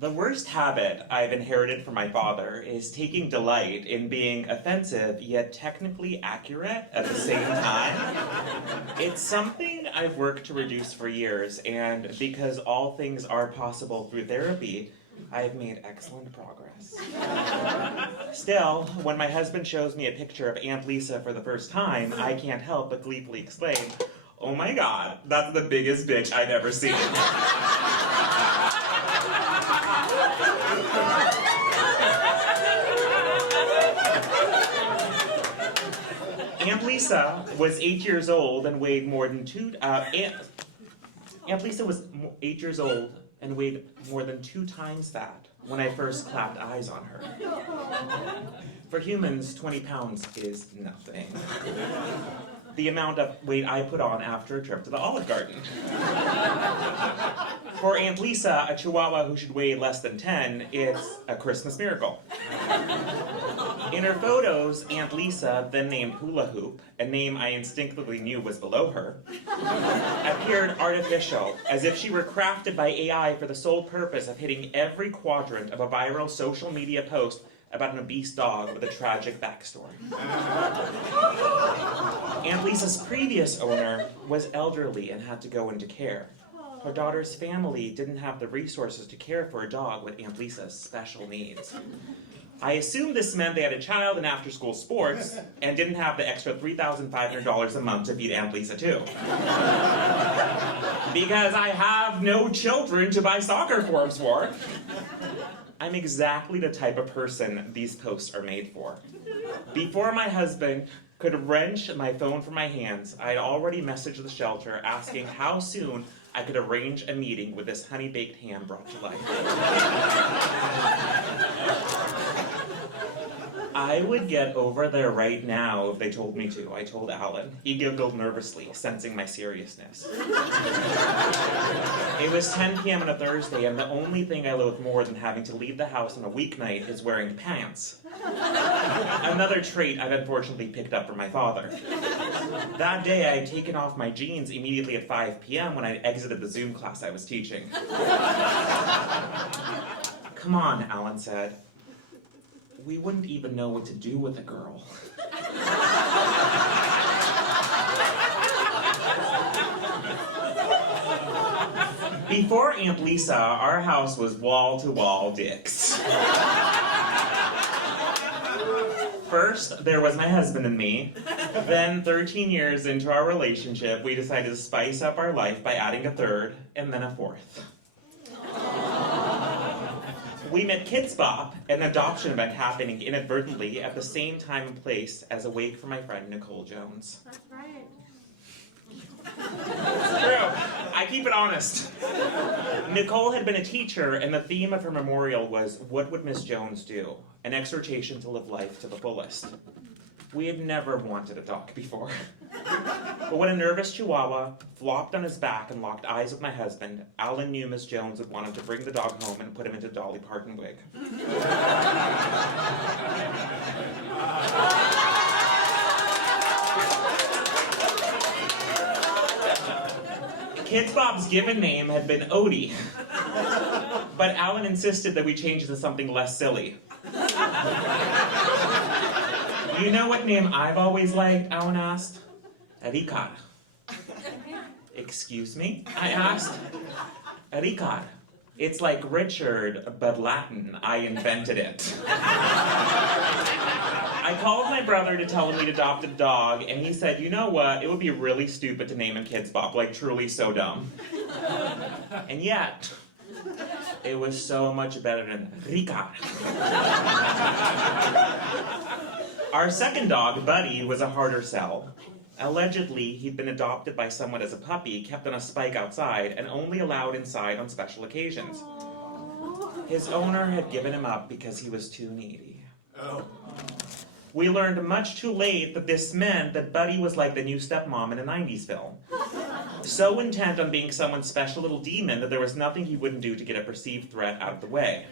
The worst habit I've inherited from my father is taking delight in being offensive yet technically accurate at the same time. It's something I've worked to reduce for years, and because all things are possible through therapy, I've made excellent progress. Still, when my husband shows me a picture of Aunt Lisa for the first time, I can't help but gleefully exclaim, "Oh my God, that's the biggest bitch I've ever seen." Aunt Lisa was 8 years old and weighed more than Aunt Lisa was 8 years old and weighed more than 2 times that when I first clapped eyes on her. For humans, 20 pounds is nothing. The amount of weight I put on after a trip to the Olive Garden. For Aunt Lisa, a Chihuahua who should weigh less than 10, it's a Christmas miracle. In her photos, Aunt Lisa, then named Hula Hoop, a name I instinctively knew was below her, appeared artificial, as if she were crafted by AI for the sole purpose of hitting every quadrant of a viral social media post about an obese dog with a tragic backstory. Aunt Lisa's previous owner was elderly and had to go into care. Her daughter's family didn't have the resources to care for a dog with Aunt Lisa's special needs. I assumed this meant they had a child in after-school sports and didn't have the extra $3,500 a month to feed Aunt Lisa too. Because I have no children to buy soccer forms for. I'm exactly the type of person these posts are made for. Before my husband could wrench my phone from my hands, I had already messaged the shelter asking how soon I could arrange a meeting with this honey-baked ham brought to life. I would get over there right now if they told me to, I told Alan. He giggled nervously, sensing my seriousness. It was 10 p.m. on a Thursday, and the only thing I loathe more than having to leave the house on a weeknight is wearing pants. Another trait I've unfortunately picked up from my father. That day, I had taken off my jeans immediately at 5 p.m. when I exited the Zoom class I was teaching. "Come on," Alan said. "We wouldn't even know what to do with a girl." Before Aunt Lisa, our house was wall-to-wall dicks. First, there was my husband and me. Then, 13 years into our relationship, we decided to spice up our life by adding a third, and then a fourth. We met Kids Bop, an adoption event happening inadvertently at the same time and place as a wake for my friend Nicole Jones. That's right. It's true. I keep it honest. Nicole had been a teacher, and the theme of her memorial was, "What would Miss Jones do?" An exhortation to live life to the fullest. We had never wanted a dog before. But when a nervous Chihuahua flopped on his back and locked eyes with my husband, Alan knew Miss Jones would want him to bring the dog home and put him into Dolly Parton wig. Kids Bob's given name had been Odie, but Alan insisted that we change it to something less silly. "You know what name I've always liked?" Alan asked. "Ricard." "Excuse me?" I asked. "Ricard. It's like Richard, but Latin. I invented it." I called my brother to tell him we'd adopted a dog, and he said, "You know what? It would be really stupid to name him Kids Bop, like truly so dumb." And yet, it was so much better than Ricard. Our second dog, Buddy, was a harder sell. Allegedly, he'd been adopted by someone as a puppy, kept on a spike outside, and only allowed inside on special occasions. His owner had given him up because he was too needy. We learned much too late that this meant that Buddy was like the new stepmom in a 90s film. So intent on being someone's special little demon that there was nothing he wouldn't do to get a perceived threat out of the way.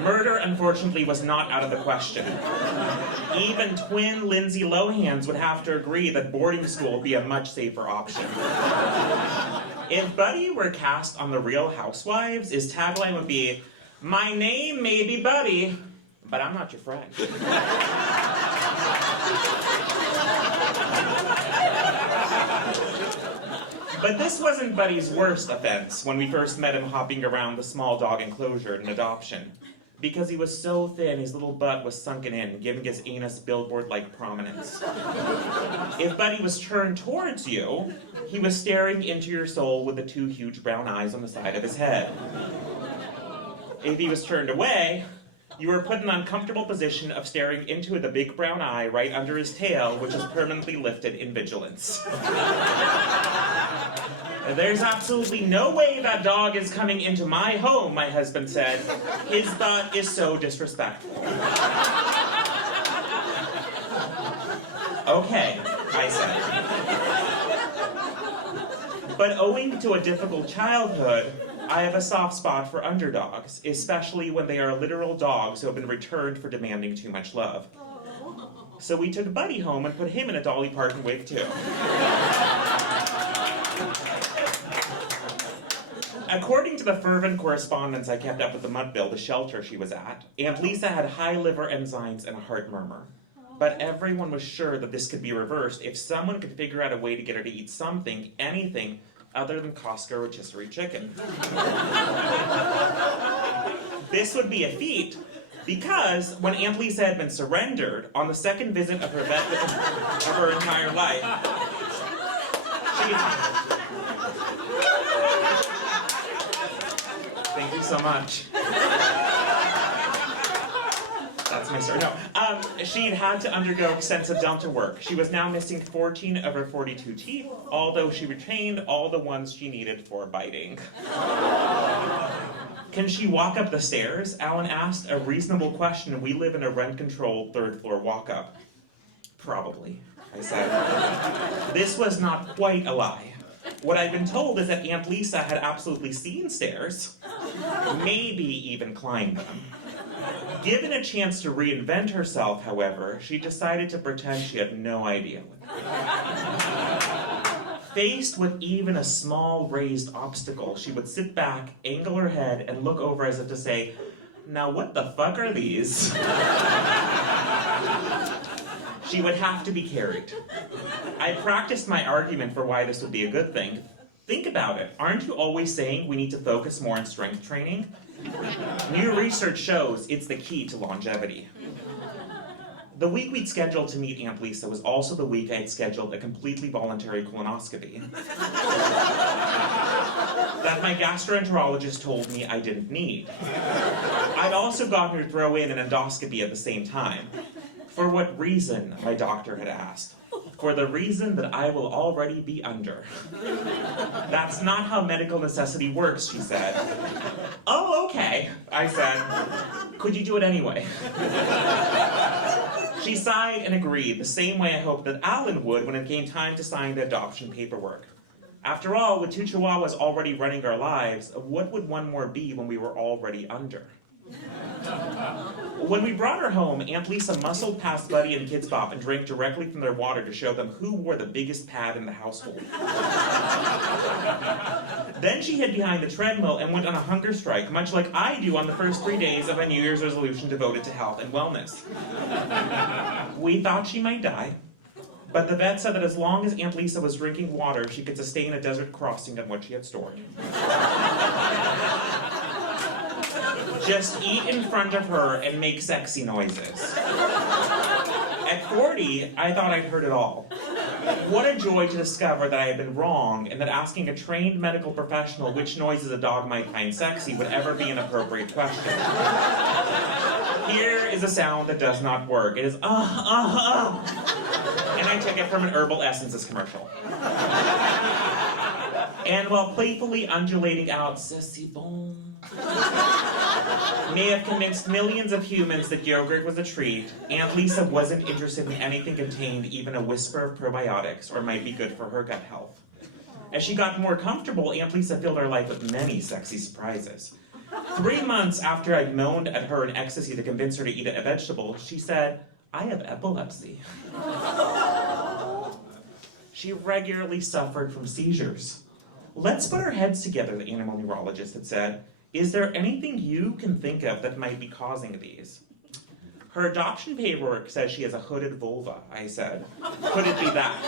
Murder, unfortunately, was not out of the question. Even twin Lindsay Lohans would have to agree that boarding school would be a much safer option. If Buddy were cast on The Real Housewives, his tagline would be, My name may be Buddy, but I'm not your friend. But this wasn't Buddy's worst offense when we first met him hopping around the small dog enclosure in adoption. Because he was so thin, his little butt was sunken in, giving his anus billboard-like prominence. If Buddy was turned towards you, he was staring into your soul with the two huge brown eyes on the side of his head. If he was turned away, you were put in an uncomfortable position of staring into the big brown eye right under his tail, which is permanently lifted in vigilance. There's absolutely no way that dog is coming into my home, my husband said. His butt is so disrespectful. Okay, I said. But owing to a difficult childhood, I have a soft spot for underdogs, especially when they are literal dogs who have been returned for demanding too much love. So we took Buddy home and put him in a Dolly Parton wig too. According to the fervent correspondence I kept up with the Mudville, the shelter she was at, Aunt Lisa had high liver enzymes and a heart murmur. But everyone was sure that this could be reversed if someone could figure out a way to get her to eat something, anything, other than Costco rotisserie chicken. This would be a feat, because when Aunt Lisa had been surrendered on the second visit of her vet of her entire life, thank you so much. That's my story. No, she'd had to undergo extensive dental work. She was now missing 14 of her 42 teeth, although she retained all the ones she needed for biting. Can she walk up the stairs? Alan asked, a reasonable question. We live in a rent-controlled third-floor walk-up. Probably, I said. This was not quite a lie. What I've been told is that Aunt Lisa had absolutely seen stairs, maybe even climbed them. Given a chance to reinvent herself, however, she decided to pretend she had no idea. Faced with even a small raised obstacle, she would sit back, angle her head, and look over as if to say, "Now what the fuck are these?" She would have to be carried. I practiced my argument for why this would be a good thing. Think about it. Aren't you always saying we need to focus more on strength training? New research shows it's the key to longevity. The week we'd scheduled to meet Aunt Lisa was also the week I had scheduled a completely voluntary colonoscopy that my gastroenterologist told me I didn't need. I'd also gotten her to throw in an endoscopy at the same time. For what reason, my doctor had asked. For the reason that I will already be under. That's not how medical necessity works, she said. Oh, okay, I said. Could you do it anyway? She sighed and agreed, the same way I hoped that Alan would when it came time to sign the adoption paperwork. After all, with 2 chihuahuas already running our lives, what would one more be when we were already under? When we brought her home, Aunt Lisa muscled past Buddy and Kids Bop and drank directly from their water to show them who wore the biggest pad in the household. Then she hid behind the treadmill and went on a hunger strike, much like I do on the first 3 days of a New Year's resolution devoted to health and wellness. We thought she might die, but the vet said that as long as Aunt Lisa was drinking water, she could sustain a desert crossing on what she had stored. Just eat in front of her and make sexy noises. At 40, I thought I'd heard it all. What a joy to discover that I had been wrong and that asking a trained medical professional which noises a dog might find sexy would ever be an appropriate question. Here is a sound that does not work. It is and I took it from an Herbal Essences commercial. And while playfully undulating out, "C'est bon," may have convinced millions of humans that yogurt was a treat, Aunt Lisa wasn't interested in anything contained even a whisper of probiotics or might be good for her gut health. As she got more comfortable, Aunt Lisa filled her life with many sexy surprises. 3 months after I'd moaned at her in ecstasy to convince her to eat a vegetable, she said, "I have epilepsy." She regularly suffered from seizures. "Let's put our heads together," the animal neurologist had said. Is there anything you can think of that might be causing these? Her adoption paperwork says she has a hooded vulva, I said. Could it be that?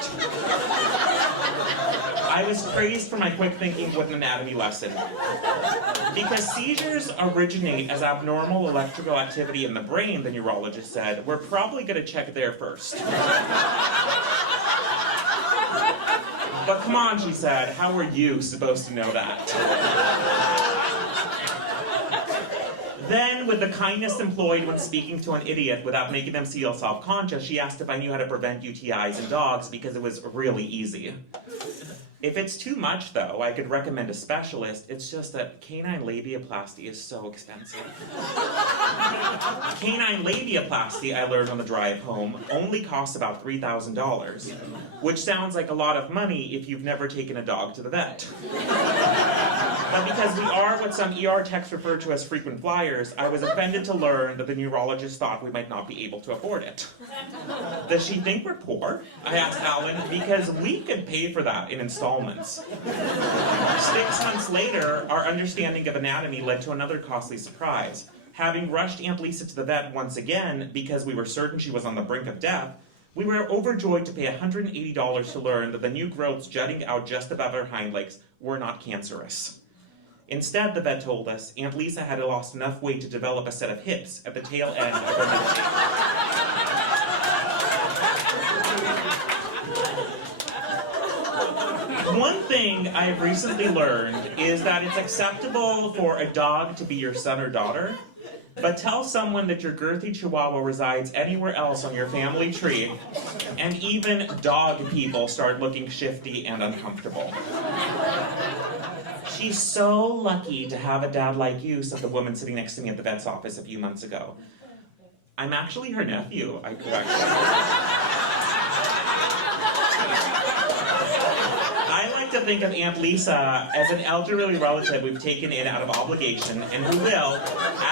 I was praised for my quick thinking with an anatomy lesson. Because seizures originate as abnormal electrical activity in the brain, the neurologist said, we're probably going to check there first. But come on, she said, how are you supposed to know that? Then, with the kindness employed when speaking to an idiot without making them feel self-conscious, she asked if I knew how to prevent UTIs in dogs because it was really easy. If it's too much, though, I could recommend a specialist. It's just that canine labiaplasty is so expensive. Canine labiaplasty, I learned on the drive home, only costs about $3,000, which sounds like a lot of money if you've never taken a dog to the vet. But because we are what some ER techs refer to as frequent flyers, I was offended to learn that the neurologist thought we might not be able to afford it. Does she think we're poor? I asked Alan, because we could pay for that in installments. 6 months later, our understanding of anatomy led to another costly surprise. Having rushed Aunt Lisa to the vet once again because we were certain she was on the brink of death, we were overjoyed to pay $180 to learn that the new growths jutting out just above her hind legs were not cancerous. Instead, the vet told us, Aunt Lisa had lost enough weight to develop a set of hips at the tail end of her midsection. One thing I have recently learned is that it's acceptable for a dog to be your son or daughter, but tell someone that your girthy chihuahua resides anywhere else on your family tree, and even dog people start looking shifty and uncomfortable. She's so lucky to have a dad like you, said the woman sitting next to me at the vet's office a few months ago. I'm actually her nephew, I corrected. I like to think of Aunt Lisa as an elderly relative we've taken in out of obligation and who will,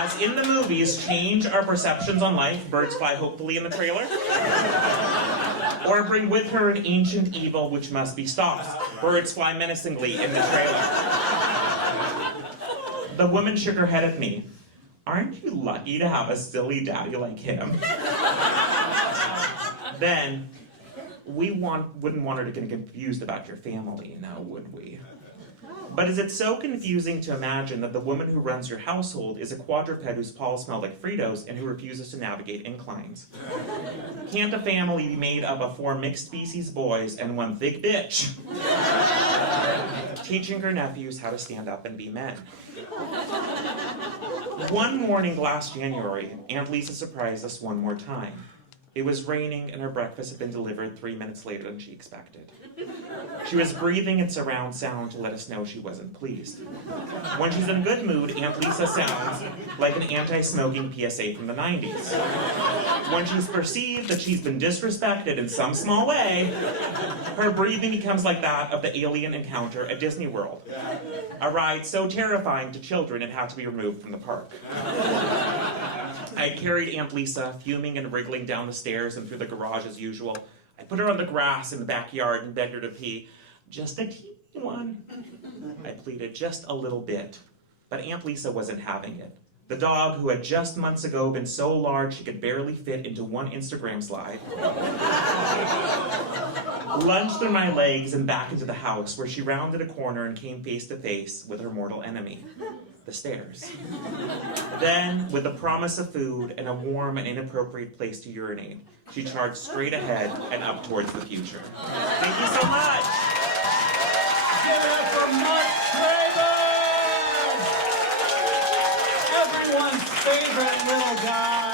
as in the movies, change our perceptions on life, birds fly hopefully in the trailer, or bring with her an ancient evil which must be stopped, birds fly menacingly in the trailer. The woman shook her head at me. Aren't you lucky to have a silly daddy like him? Then, we wouldn't want her to get confused about your family, now would we? But is it so confusing to imagine that the woman who runs your household is a quadruped whose paws smell like Fritos and who refuses to navigate inclines? Can't a family be made up of 4 mixed species boys and 1 thick bitch? Teaching her nephews how to stand up and be men. One morning last January, Aunt Lisa surprised us one more time. It was raining and her breakfast had been delivered 3 minutes later than she expected. She was breathing in surround sound to let us know she wasn't pleased. When she's in a good mood, Aunt Lisa sounds like an anti-smoking PSA from the 90s. When she's perceived that she's been disrespected in some small way, her breathing becomes like that of the alien encounter at Disney World. A ride so terrifying to children it had to be removed from the park. I carried Aunt Lisa, fuming and wriggling down the stairs and through the garage as usual. I put her on the grass in the backyard and begged her to pee. Just a teeny one. I pleaded, just a little bit. But Aunt Lisa wasn't having it. The dog, who had just months ago been so large she could barely fit into one Instagram slide, lunged through my legs and back into the house, where she rounded a corner and came face to face with her mortal enemy, the stairs. Then, with the promise of food and a warm and inappropriate place to urinate, she charged straight ahead and up towards the future. Thank you so much! Give it up for Mark Shrayber! Everyone's favorite little guy!